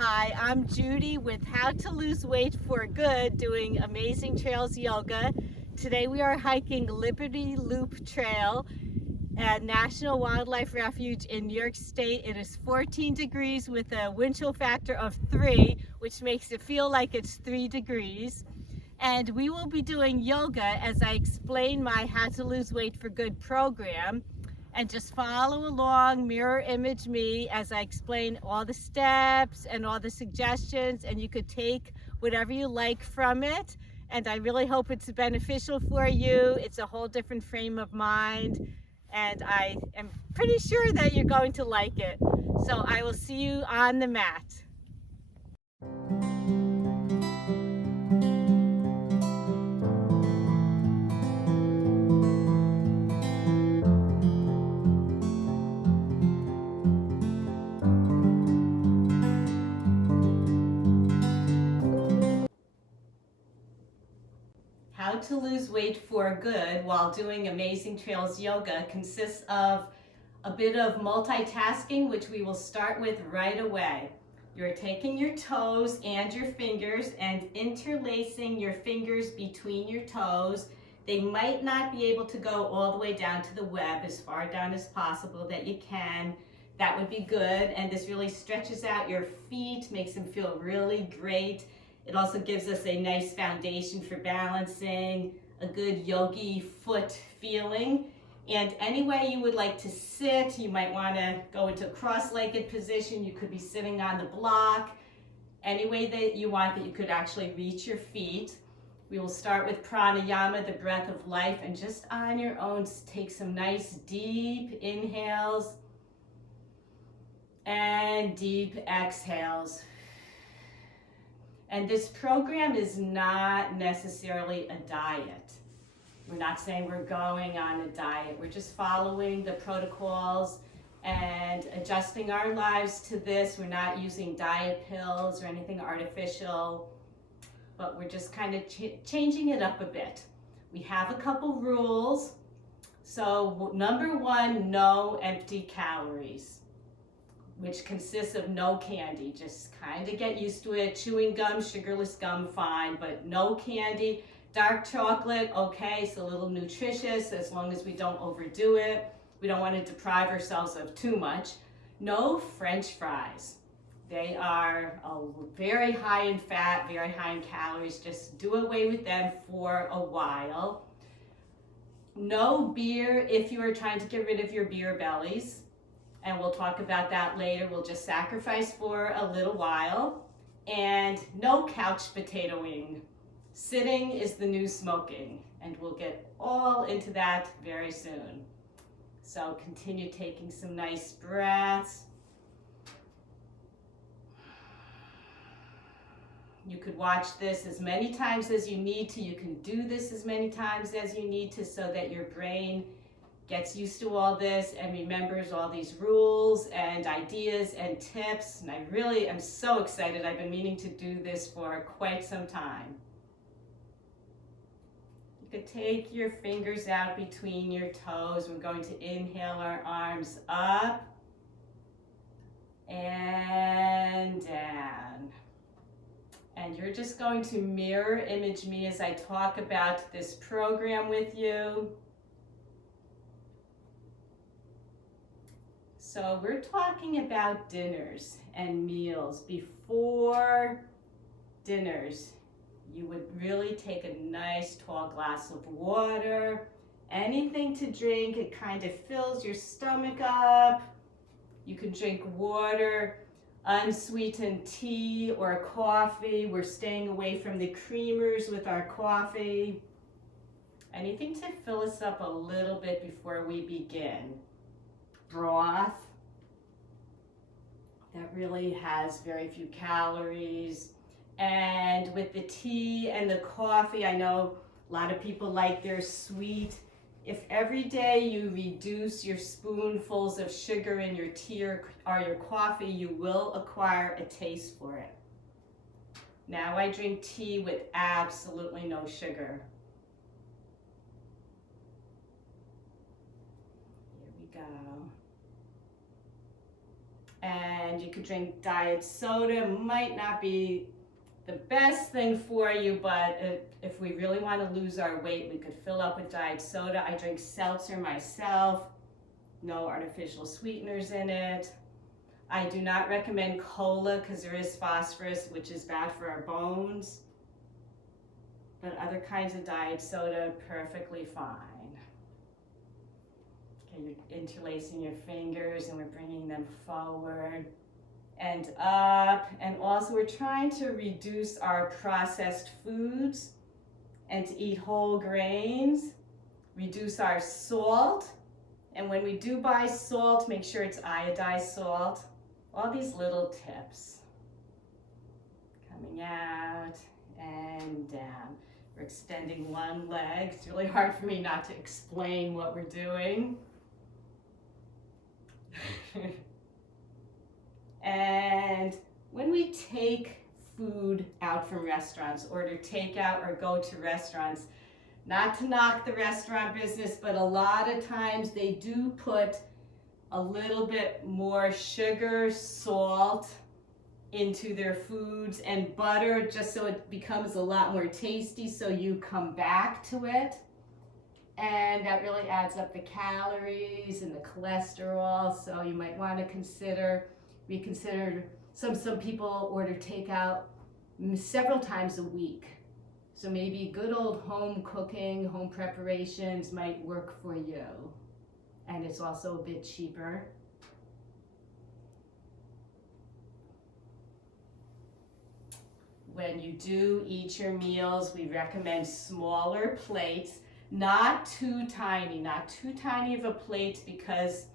Hi, I'm Judy with How to Lose Weight for Good, doing Amazing Trails Yoga. Today we are hiking Liberty Loop Trail at National Wildlife Refuge in New York State. It is 14 degrees with a wind chill factor of 3, which makes it feel like it's 3 degrees. And we will be doing yoga as I explain my How to Lose Weight for Good program. And just follow along, mirror image me as I explain all the steps and all the suggestions, and you could take whatever you like from it. And I really hope it's beneficial for you. It's a whole different frame of mind, and I am pretty sure that you're going to like it. So I will see you on the mat. How to lose weight for good while doing Amazing Trails Yoga consists of a bit of multitasking, which we will start with right away. You're taking your toes and your fingers and interlacing your fingers between your toes. They might not be able to go all the way down to the web, as far down as possible that you can. That would be good, and this really stretches out your feet, makes them feel really great. It also gives us a nice foundation for balancing, a good yogi foot feeling. And any way you would like to sit, you might want to go into a cross-legged position. You could be sitting on the block. Any way that you want that you could actually reach your feet. We will start with pranayama, the breath of life, and just on your own, take some nice deep inhales and deep exhales. And this program is not necessarily a diet. We're not saying we're going on a diet. We're just following the protocols and adjusting our lives to this. We're not using diet pills or anything artificial, but we're just kind of changing it up a bit. We have a couple rules. So number one, no empty calories, which consists of no candy. Just kind of get used to it. Chewing gum, sugarless gum, fine, but no candy. Dark chocolate, okay, it's a little nutritious as long as we don't overdo it. We don't want to deprive ourselves of too much. No French fries. They are very high in fat, very high in calories. Just do away with them for a while. No beer if you are trying to get rid of your beer bellies. And we'll talk about that later. We'll just sacrifice for a little while. And no couch potatoing. Sitting is the new smoking, and we'll get all into that very soon. So continue taking some nice breaths. You could watch this as many times as you need to. You can do this as many times as you need to so that your brain gets used to all this and remembers all these rules and ideas and tips. And I really am so excited. I've been meaning to do this for quite some time. You could take your fingers out between your toes. We're going to inhale our arms up and down. And you're just going to mirror image me as I talk about this program with you. So we're talking about dinners and meals. Before dinners, you would really take a nice tall glass of water, anything to drink. It kind of fills your stomach up. You can drink water, unsweetened tea or coffee. We're staying away from the creamers with our coffee. Anything to fill us up a little bit before we begin. Broth. That really has very few calories. And with the tea and the coffee, I know a lot of people like their sweet. If every day you reduce your spoonfuls of sugar in your tea or your coffee, you will acquire a taste for it. Now I drink tea with absolutely no sugar. Here we go. And you could drink diet soda. Might not be the best thing for you, but if we really want to lose our weight, we could fill up with diet soda. I drink seltzer myself, no artificial sweeteners in it. I do not recommend cola because there is phosphorus, which is bad for our bones. But other kinds of diet soda, perfectly fine. Okay, you're interlacing your fingers and we're bringing them forward and up. And also we're trying to reduce our processed foods and to eat whole grains, reduce our salt. And when we do buy salt, make sure it's iodized salt. All these little tips. Coming out and down. We're extending one leg. It's really hard for me not to explain what we're doing. And when we take food out from restaurants, order takeout or go to restaurants, not to knock the restaurant business, but a lot of times they do put a little bit more sugar, salt into their foods and butter just so it becomes a lot more tasty so you come back to it. And that really adds up the calories and the cholesterol, so you might want to reconsider. Some people order takeout several times a week. So maybe good old home cooking, home preparations might work for you. And it's also a bit cheaper. When you do eat your meals, we recommend smaller plates, not too tiny of a plate, because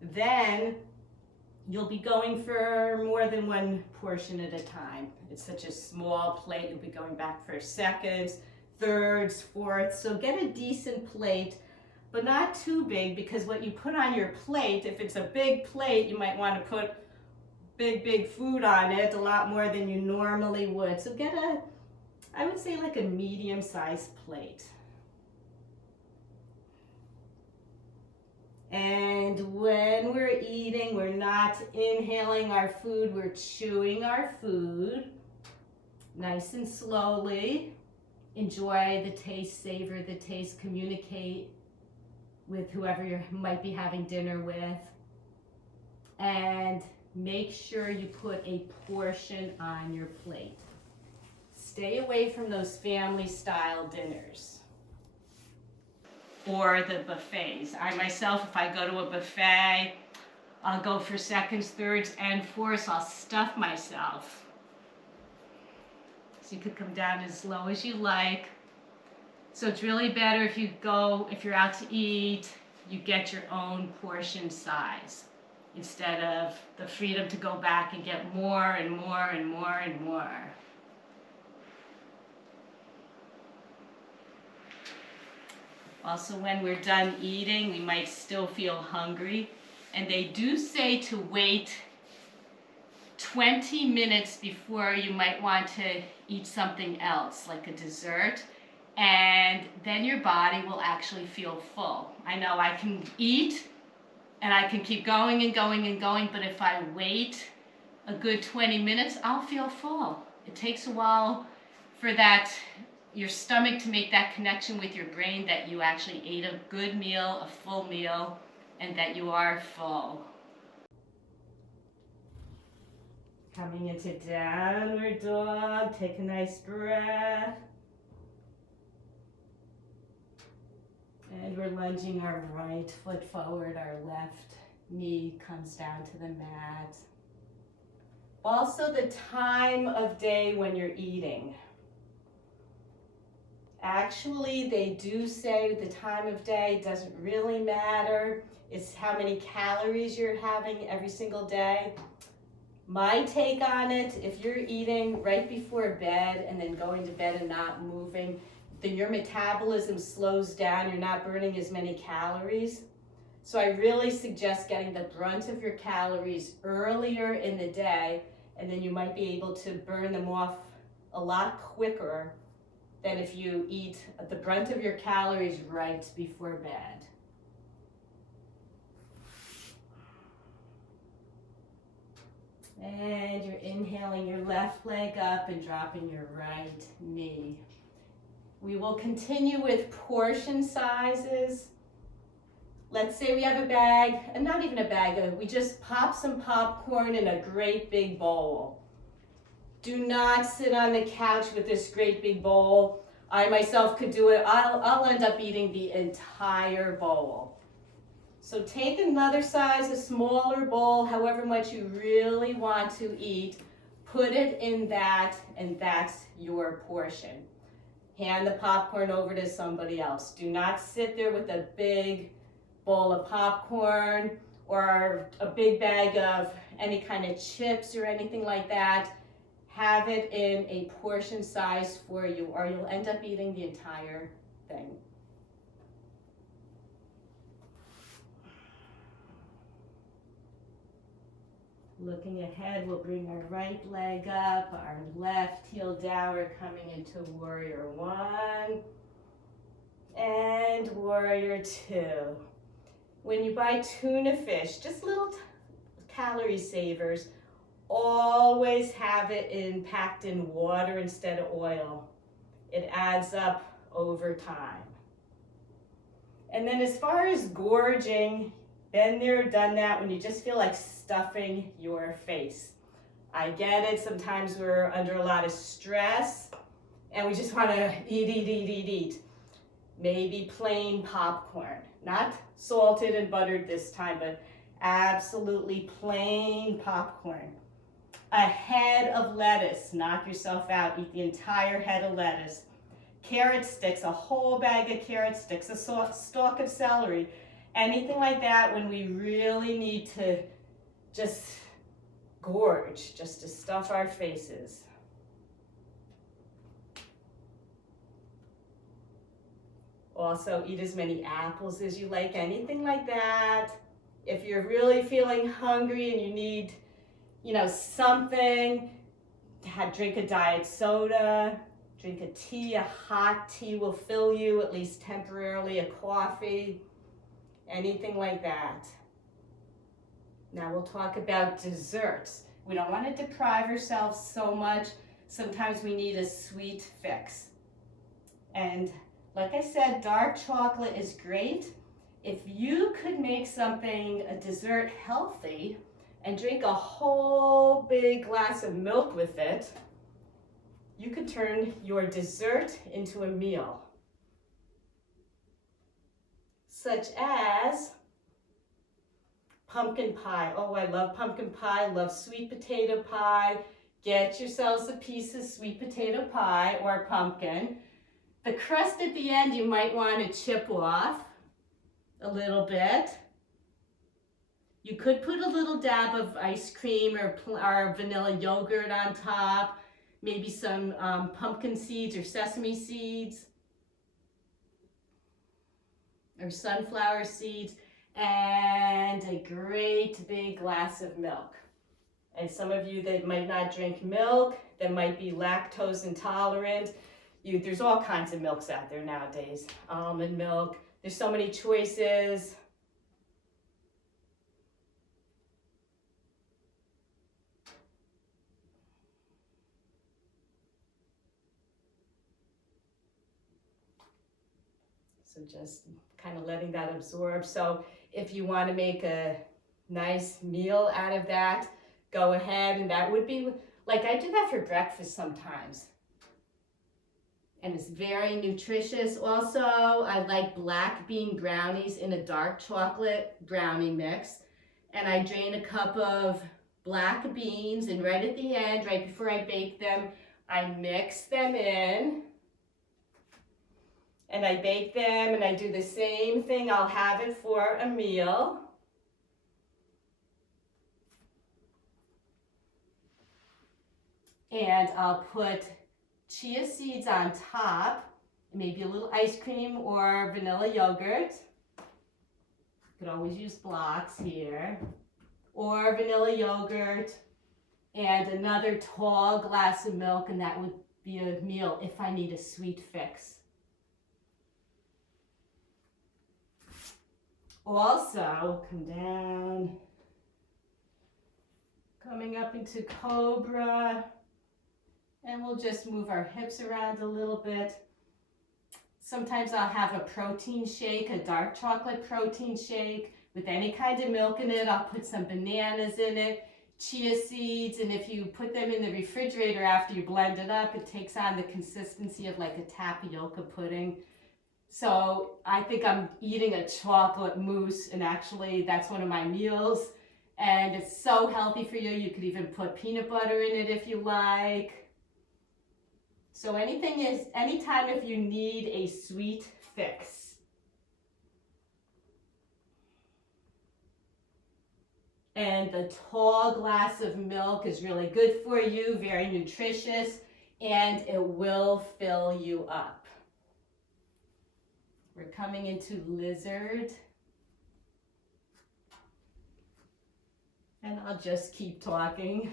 then you'll be going for more than one portion at a time. It's such a small plate, you'll be going back for seconds, thirds, fourths. So get a decent plate, but not too big, because what you put on your plate, if it's a big plate, you might want to put big food on it, a lot more than you normally would. So get I would say like a medium-sized plate. And when we're eating, we're not inhaling our food, we're chewing our food. Nice and slowly. Enjoy the taste, savor the taste, communicate with whoever you might be having dinner with. And make sure you put a portion on your plate. Stay away from those family-style dinners or the buffets. I myself, if I go to a buffet, I'll go for seconds, thirds, and fourths. I'll stuff myself. So you could come down as low as you like. So it's really better if you're out to eat, you get your own portion size, instead of the freedom to go back and get more and more and more and more. Also, when we're done eating, we might still feel hungry. And they do say to wait 20 minutes before you might want to eat something else, like a dessert. And then your body will actually feel full. I know I can eat and I can keep going and going and going, but if I wait a good 20 minutes, I'll feel full. It takes a while for your stomach to make that connection with your brain that you actually ate a good meal, a full meal, and that you are full. Coming into downward dog, take a nice breath. And we're lunging our right foot forward, our left knee comes down to the mat. Also the time of day when you're eating. Actually, they do say the time of day doesn't really matter. It's how many calories you're having every single day. My take on it, if you're eating right before bed and then going to bed and not moving, then your metabolism slows down, you're not burning as many calories. So I really suggest getting the brunt of your calories earlier in the day, and then you might be able to burn them off a lot quicker than if you eat the brunt of your calories right before bed. And you're inhaling your left leg up and dropping your right knee. We will continue with portion sizes. Let's say we have a bag, and not even a bag, we just pop some popcorn in a great big bowl. Do not sit on the couch with this great big bowl. I myself could do it. I'll end up eating the entire bowl. So take another size, a smaller bowl, however much you really want to eat. Put it in that, and that's your portion. Hand the popcorn over to somebody else. Do not sit there with a big bowl of popcorn or a big bag of any kind of chips or anything like that. Have it in a portion size for you, or you'll end up eating the entire thing. Looking ahead, we'll bring our right leg up, our left heel down. We're coming into warrior one and warrior two. When you buy tuna fish, just little calorie savers, always have it packed in water instead of oil. It adds up over time. And then as far as gorging, been there, done that, when you just feel like stuffing your face. I get it, sometimes we're under a lot of stress and we just want to eat. Maybe plain popcorn, not salted and buttered this time, but absolutely plain popcorn. A head of lettuce, knock yourself out, eat the entire head of lettuce. Carrot sticks, a whole bag of carrot sticks, a stalk of celery, anything like that when we really need to just gorge, just to stuff our faces. Also, eat as many apples as you like, anything like that. If you're really feeling hungry and you need, something, drink a diet soda, drink a tea. A hot tea will fill you, at least temporarily, a coffee, anything like that. Now we'll talk about desserts. We don't want to deprive ourselves so much. Sometimes we need a sweet fix. And like I said, dark chocolate is great. If you could make something, a dessert, healthy, and drink a whole big glass of milk with it, you could turn your dessert into a meal. Such as pumpkin pie. Oh, I love pumpkin pie, love sweet potato pie. Get yourselves a piece of sweet potato pie or pumpkin. The crust at the end you might want to chip off a little bit. You could put a little dab of ice cream or vanilla yogurt on top, maybe some pumpkin seeds or sesame seeds or sunflower seeds, and a great big glass of milk. And some of you that might not drink milk, that might be lactose intolerant, there's all kinds of milks out there nowadays. Almond milk, there's so many choices. So just kind of letting that absorb. So if you want to make a nice meal out of that, go ahead, and that would be, like I do that for breakfast sometimes. And it's very nutritious. Also, I like black bean brownies in a dark chocolate brownie mix. And I drain a cup of black beans, and right at the end, right before I bake them, I mix them in. And I bake them, and I do the same thing. I'll have it for a meal. And I'll put chia seeds on top, maybe a little ice cream or vanilla yogurt. You could always use blocks here. Or vanilla yogurt and another tall glass of milk, and that would be a meal if I need a sweet fix. Also, come down, Coming up into Cobra. And we'll just move our hips around a little bit. Sometimes I'll have a protein shake, a dark chocolate protein shake with any kind of milk in it. I'll put some bananas in it, chia seeds, and if you put them in the refrigerator after you blend it up, it takes on the consistency of like a tapioca pudding. So I think I'm eating a chocolate mousse, and actually that's one of my meals. And it's so healthy for you. You could even put peanut butter in it if you like. So anytime if you need a sweet fix. And the tall glass of milk is really good for you, very nutritious, and it will fill you up. We're coming into lizard. And I'll just keep talking.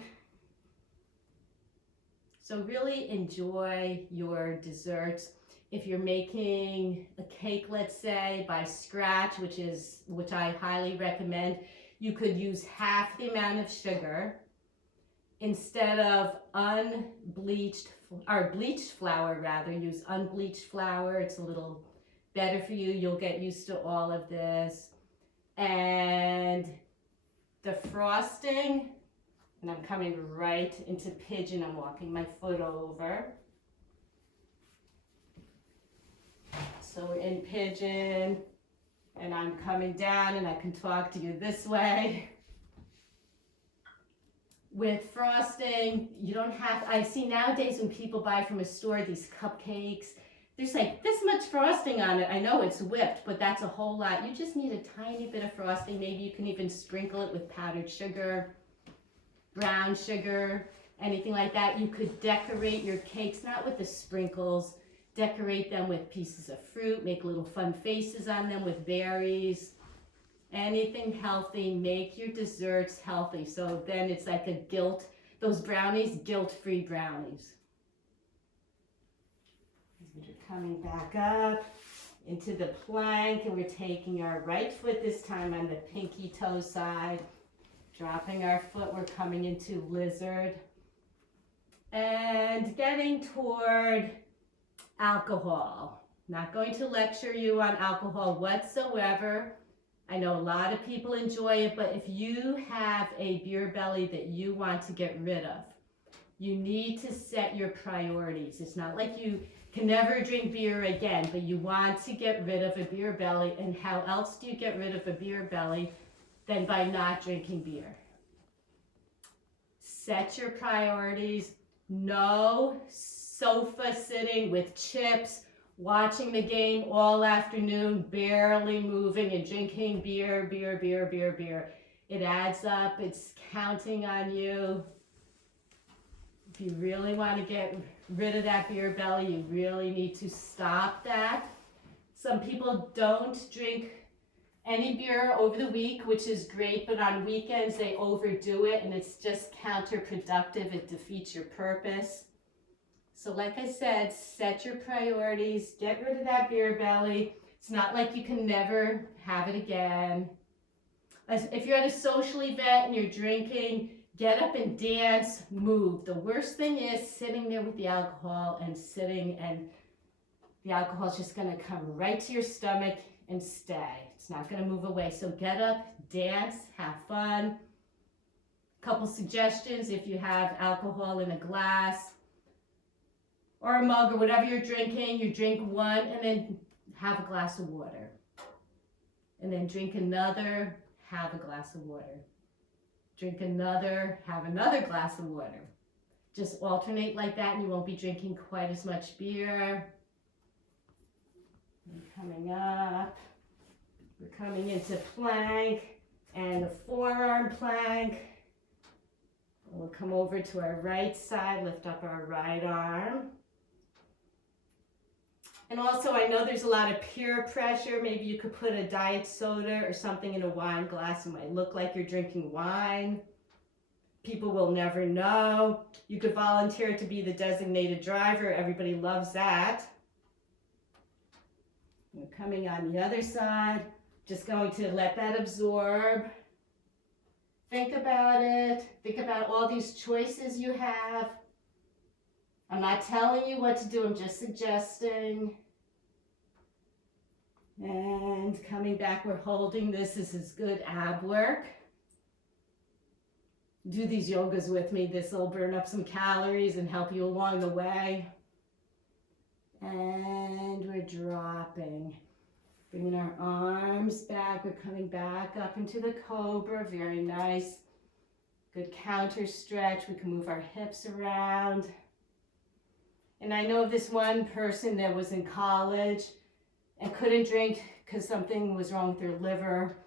So really enjoy your desserts. If you're making a cake, let's say, by scratch, which I highly recommend, you could use half the amount of sugar instead of bleached flour rather. Use unbleached flour. It's a little better for you. You'll get used to all of this. And the frosting, and I'm coming right into pigeon. I'm walking my foot over. So we're in pigeon, and I'm coming down, and I can talk to you this way. With frosting, you don't have, I see nowadays when people buy from a store these cupcakes, there's like this much frosting on it. I know it's whipped, but that's a whole lot. You just need a tiny bit of frosting. Maybe you can even sprinkle it with powdered sugar, brown sugar, anything like that. You could decorate your cakes, not with the sprinkles, decorate them with pieces of fruit, make little fun faces on them with berries, anything healthy. Make your desserts healthy. So then it's like those brownies, guilt-free brownies. We're coming back up into the plank, and we're taking our right foot this time on the pinky toe side, dropping our foot. We're coming into lizard and getting toward alcohol. Not going to lecture you on alcohol whatsoever. I know a lot of people enjoy it, but if you have a beer belly that you want to get rid of, you need to set your priorities. It's not like you can never drink beer again, but you want to get rid of a beer belly. And how else do you get rid of a beer belly than by not drinking beer? Set your priorities. No sofa sitting with chips, watching the game all afternoon, barely moving and drinking beer. It adds up. It's counting on you. If you really want to get rid of that beer belly, you really need to stop that. Some people don't drink any beer over the week, which is great, but on weekends they overdo it and it's just counterproductive. It defeats your purpose. So like I said, set your priorities, get rid of that beer belly. It's not like you can never have it again. If you're at a social event and you're drinking, get up and dance, move. The worst thing is sitting there with the alcohol and the alcohol is just gonna come right to your stomach and stay. It's not gonna move away. So get up, dance, have fun. Couple suggestions: if you have alcohol in a glass or a mug or whatever you're drinking, you drink one and then have a glass of water. And then drink another, have a glass of water. Drink another, have another glass of water. Just alternate like that and you won't be drinking quite as much beer. And coming up, we're coming into plank and the forearm plank. We'll come over to our right side, lift up our right arm. And also, I know there's a lot of peer pressure. Maybe you could put a diet soda or something in a wine glass. It might look like you're drinking wine. People will never know. You could volunteer to be the designated driver. Everybody loves that. We're coming on the other side. Just going to let that absorb. Think about it. Think about all these choices you have. I'm not telling you what to do, I'm just suggesting. And coming back, we're holding this. This is good ab work. Do these yogas with me. This will burn up some calories and help you along the way. And we're dropping. Bringing our arms back. We're coming back up into the cobra. Very nice. Good counter stretch. We can move our hips around. And I know of this one person that was in college and couldn't drink because something was wrong with her liver.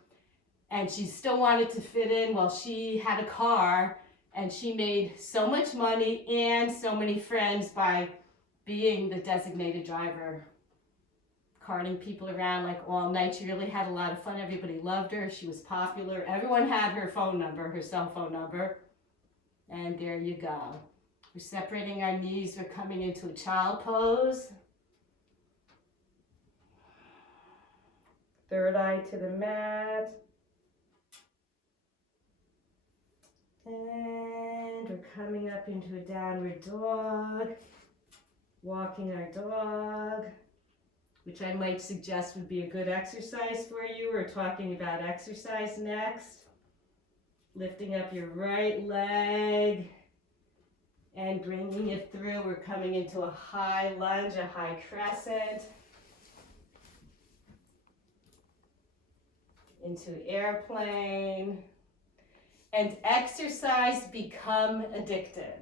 And she still wanted to fit in. Well, she had a car and she made so much money and so many friends by being the designated driver, carting people around like all night. She really had a lot of fun. Everybody loved her. She was popular. Everyone had her phone number, her cell phone number. And there you go. We're separating our knees. We're coming into a child pose. Third eye to the mat. And we're coming up into a downward dog, walking our dog, which I might suggest would be a good exercise for you. We're talking about exercise next. Lifting up your right leg and bringing it through. We're coming into a high lunge, a high crescent, into airplane. And exercise become addicted.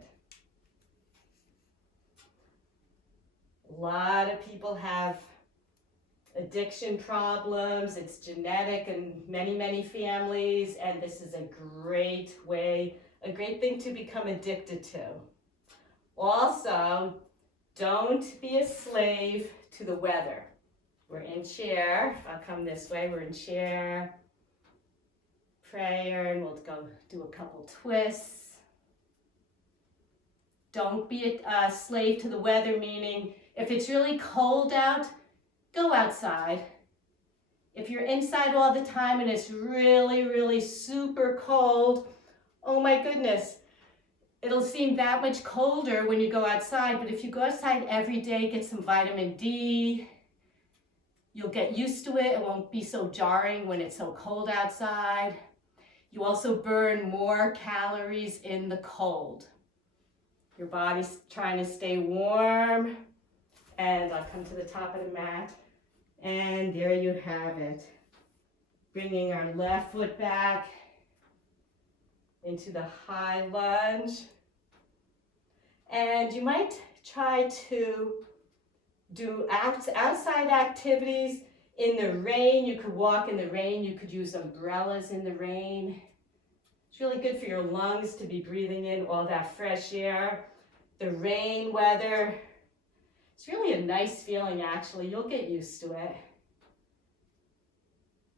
A lot of people have addiction problems. It's genetic in many, many families, and this is a great way, a great thing to become addicted to. Also, don't be a slave to the weather. We're in chair. I'll come this way. We're in chair. Prayer, and we'll go do a couple twists. Don't be a slave to the weather, meaning if it's really cold out, go outside. If you're inside all the time and it's really, really super cold, oh my goodness, it'll seem that much colder when you go outside, but if you go outside every day, get some vitamin D, you'll get used to it. It won't be so jarring when it's so cold outside. You also burn more calories in the cold. Your body's trying to stay warm. And I'll come to the top of the mat. And there you have it. Bringing our left foot back into the high lunge. And you might try to do outside activities in the rain. You could walk in the rain. You could use umbrellas in the rain. It's really good for your lungs to be breathing in all that fresh air. The rain weather. It's really a nice feeling, actually. You'll get used to it.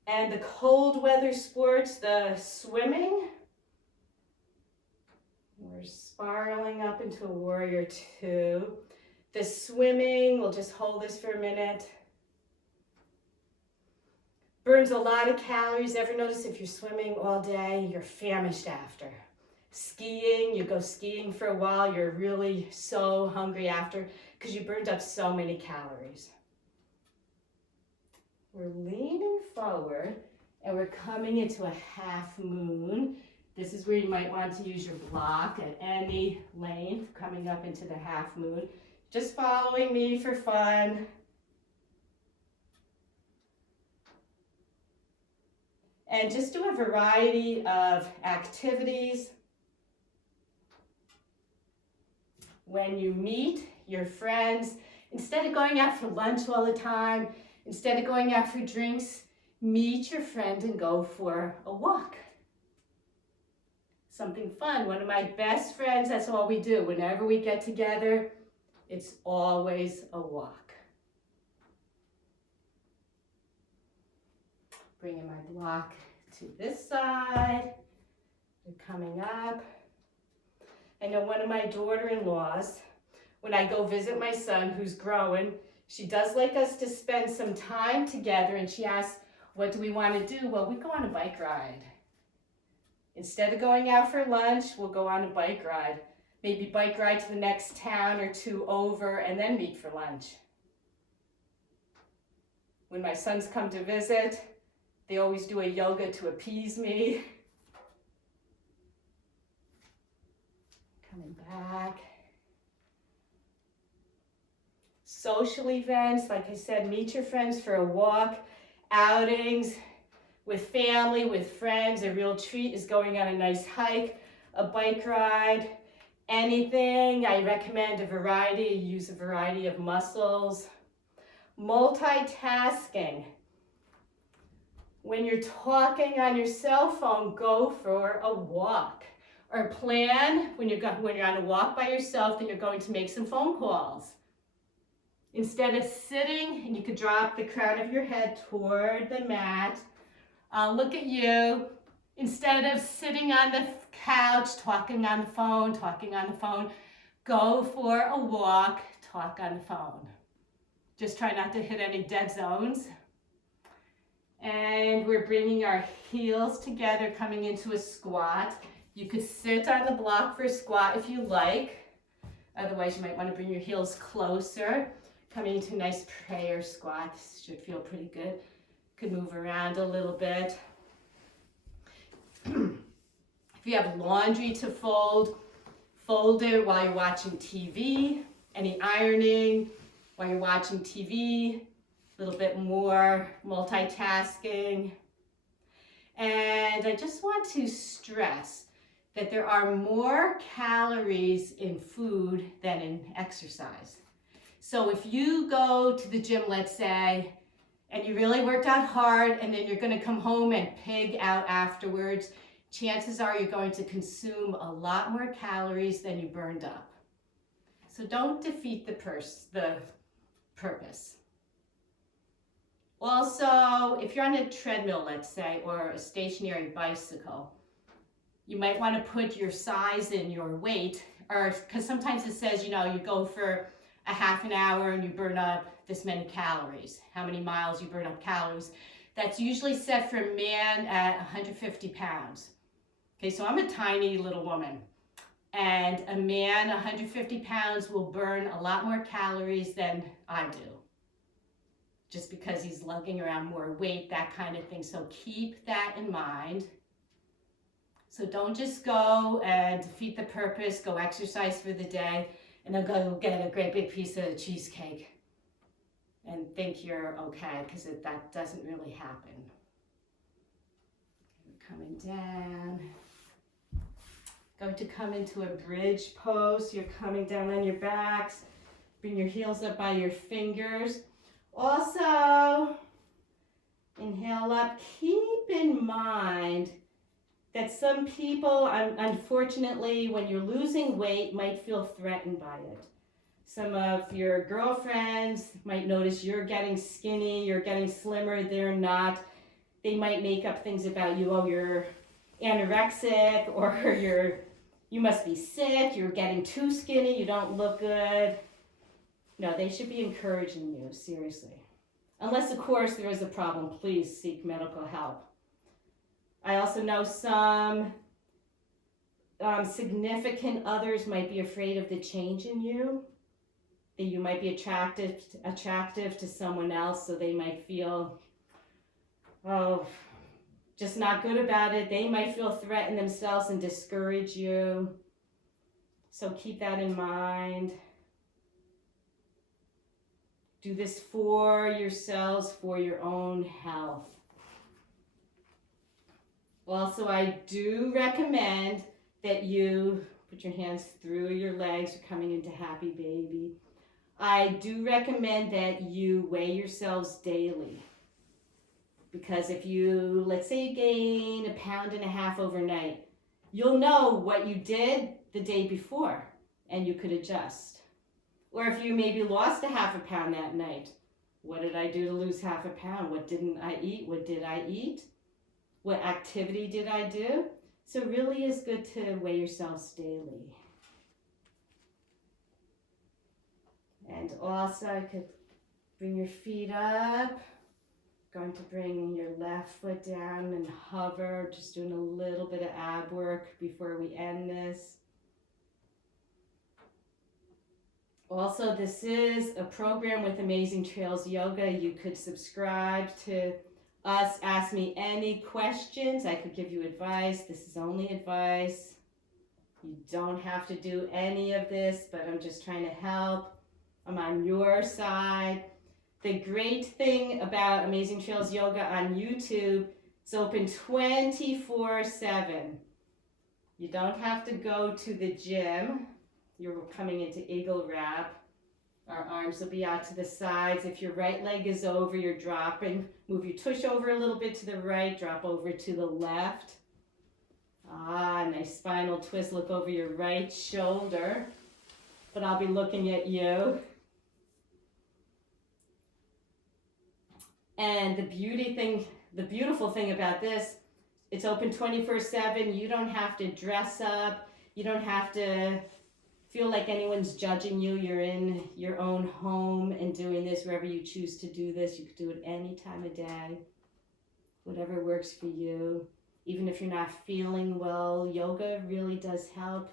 And the cold weather sports, the swimming. We're spiraling up into a warrior two. The swimming, we'll just hold this for a minute. Burns a lot of calories. Ever notice if you're swimming all day, you're famished after? Skiing, you go skiing for a while, you're really so hungry after because you burned up so many calories. We're leaning forward and we're coming into a half moon. This is where you might want to use your block at any length, coming up into the half moon. Just following me for fun. And just do a variety of activities. When you meet your friends, instead of going out for lunch all the time, instead of going out for drinks, meet your friend and go for a walk. Something fun. One of my best friends, that's all we do. Whenever we get together, it's always a walk. Bringing my block to this side. We're coming up. I know one of my daughter-in-laws, when I go visit my son who's growing, she does like us to spend some time together, and she asks, what do we want to do? Well, we go on a bike ride. Instead of going out for lunch, we'll go on a bike ride. Maybe bike ride to the next town or two over and then meet for lunch. When my sons come to visit, they always do a yoga to appease me. Coming back. Social events, like I said, meet your friends for a walk, outings with family, with friends. A real treat is going on a nice hike, a bike ride, anything. I recommend a variety, use a variety of muscles. Multitasking. When you're talking on your cell phone, go for a walk. Or plan when you're on a walk by yourself, then you're going to make some phone calls. Instead of sitting, and you could drop the crown of your head toward the mat. Look at you. Instead of sitting on the couch, talking on the phone, go for a walk, talk on the phone. Just try not to hit any dead zones. And we're bringing our heels together, coming into a squat. You could sit on the block for a squat if you like. Otherwise, you might want to bring your heels closer. Coming into a nice prayer squat. This should feel pretty good. Could move around a little bit. If you have laundry to fold, fold it while you're watching TV. Any ironing while you're watching TV. A little bit more multitasking. And I just want to stress that there are more calories in food than in exercise. So if you go to the gym, let's say, and you really worked out hard, and then you're going to come home and pig out afterwards, chances are you're going to consume a lot more calories than you burned up. So don't defeat the purpose. Also, if you're on a treadmill, let's say, or a stationary bicycle, you might want to put your size in your weight, or because sometimes it says, you go for a half an hour and you burn up this many calories, how many miles you burn up calories. That's usually set for a man at 150 pounds. Okay, so I'm a tiny little woman, and a man 150 pounds will burn a lot more calories than I do, just because he's lugging around more weight, that kind of thing. So keep that in mind. So don't just go and defeat the purpose, go exercise for the day, and then go get a great big piece of cheesecake and think you're okay, because that doesn't really happen. Coming down. Going to come into a bridge pose. You're coming down on your backs. Bring your heels up by your fingers. Also, inhale up. Keep in mind that some people, unfortunately, when you're losing weight, might feel threatened by it. Some of your girlfriends might notice you're getting skinny, you're getting slimmer, they're not. They might make up things about you. Oh, you're anorexic, or you must be sick, you're getting too skinny, you don't look good. No, they should be encouraging you, seriously. Unless, of course, there is a problem, please seek medical help. I also know some significant others might be afraid of the change in you. That you might be attractive to someone else, so they might feel, just not good about it. They might feel threatened themselves and discourage you. So keep that in mind. Do this for yourselves, for your own health. Also, I do recommend that you put your hands through your legs. You're coming into happy baby. I do recommend that you weigh yourselves daily. Because if you, let's say you gain 1.5 pounds overnight, you'll know what you did the day before and you could adjust. Or if you maybe lost 0.5 pound that night, what did I do to lose 0.5 pound? What didn't I eat? What did I eat? What activity did I do? So it really is good to weigh yourselves daily. And also I could bring your feet up. Going to bring your left foot down and hover, just doing a little bit of ab work before we end this. Also, this is a program with Amazing Trails Yoga. You could subscribe to us, ask me any questions. I could give you advice. This is only advice. You don't have to do any of this, but I'm just trying to help. I'm on your side. The great thing about Amazing Trails Yoga on YouTube, it's open 24/7. You don't have to go to the gym. You're coming into eagle wrap. Our arms will be out to the sides. If your right leg is over, you're dropping. Move your tush over a little bit to the right, drop over to the left. Nice spinal twist. Look over your right shoulder, but I'll be looking at you. And the beautiful thing about this, it's open 24/7. You don't have to dress up. You don't have to feel like anyone's judging you. You're in your own home and doing this wherever you choose to do this. You could do it any time of day, whatever works for you. Even if you're not feeling well, yoga really does help.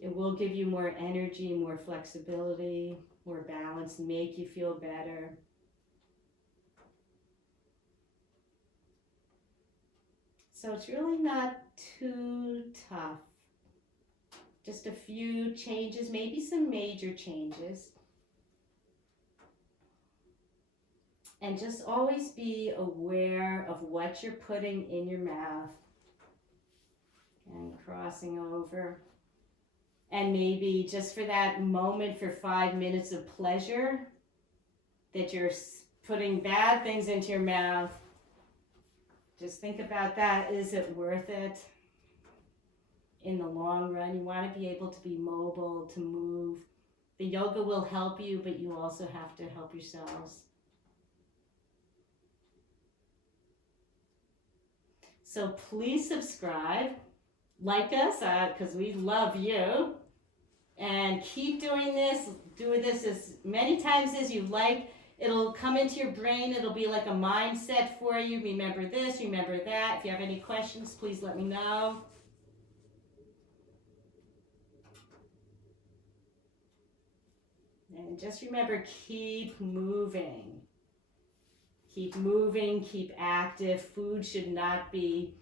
It will give you more energy, more flexibility, more balance, make you feel better. So it's really not too tough. Just a few changes, maybe some major changes. And just always be aware of what you're putting in your mouth. And crossing over. And maybe just for that moment, for 5 minutes of pleasure, that you're putting bad things into your mouth, just think about that. Is it worth it? In the long run, you want to be able to be mobile, to move. The yoga will help you, but you also have to help yourselves. So please subscribe, like us, because we love you. And keep doing this. Do this as many times as you like. It'll come into your brain. It'll be like a mindset for you. Remember this, remember that. If you have any questions, please let me know. And just remember, keep moving. Keep moving, keep active. Food should not be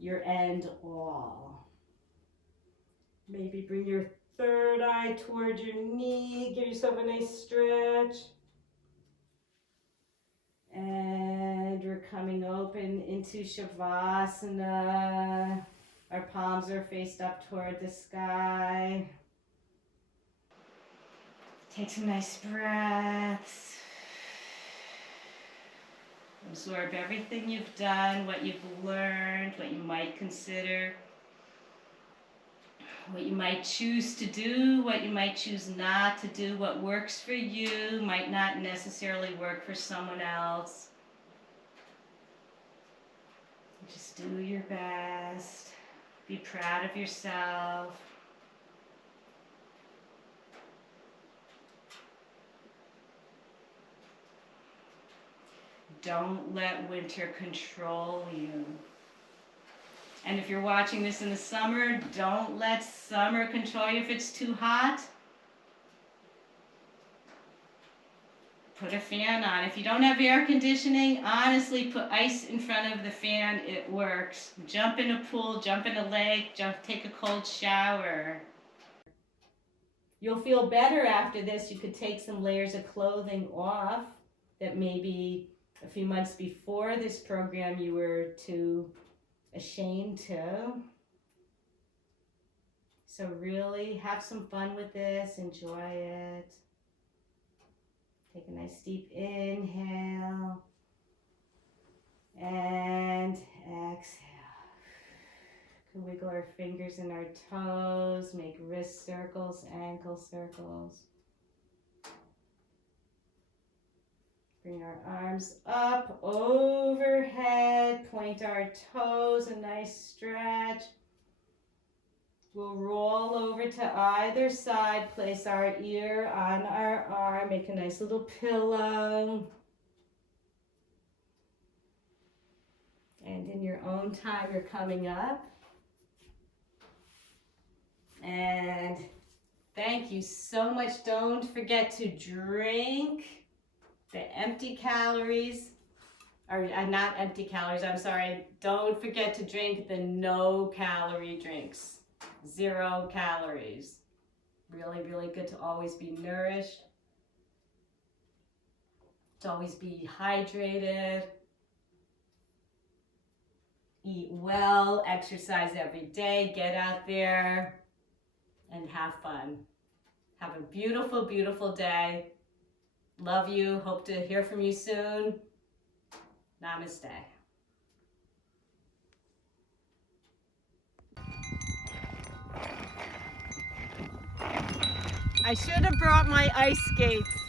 your end all. Maybe bring your third eye towards your knee. Give yourself a nice stretch. And we're coming open into Shavasana. Our palms are faced up toward the sky. Take some nice breaths. Absorb everything you've done, what you've learned, what you might consider, what you might choose to do, what you might choose not to do. What works for you might not necessarily work for someone else. Just do your best. Be proud of yourself. Don't let winter control you. And if you're watching this in the summer, don't let summer control you if it's too hot. Put a fan on. If you don't have air conditioning, honestly, put ice in front of the fan. It works. Jump in a pool, jump in a lake, take a cold shower. You'll feel better after this. You could take some layers of clothing off that maybe a few months before this program you were too ashamed to. So really have some fun with this, enjoy it. Take a nice deep inhale and exhale. Can wiggle our fingers and our toes, make wrist circles, ankle circles. Bring our arms up, overhead, point our toes, a nice stretch. We'll roll over to either side, place our ear on our arm, make a nice little pillow. And in your own time, you're coming up. And thank you so much. Don't forget to drink the empty calories, or not empty calories, I'm sorry. Don't forget to drink the no calorie drinks. 0 calories. Really, really good to always be nourished. To always be hydrated. Eat well, exercise every day, get out there and have fun. Have a beautiful, beautiful day. Love you. Hope to hear from you soon. Namaste. I should have brought my ice skates.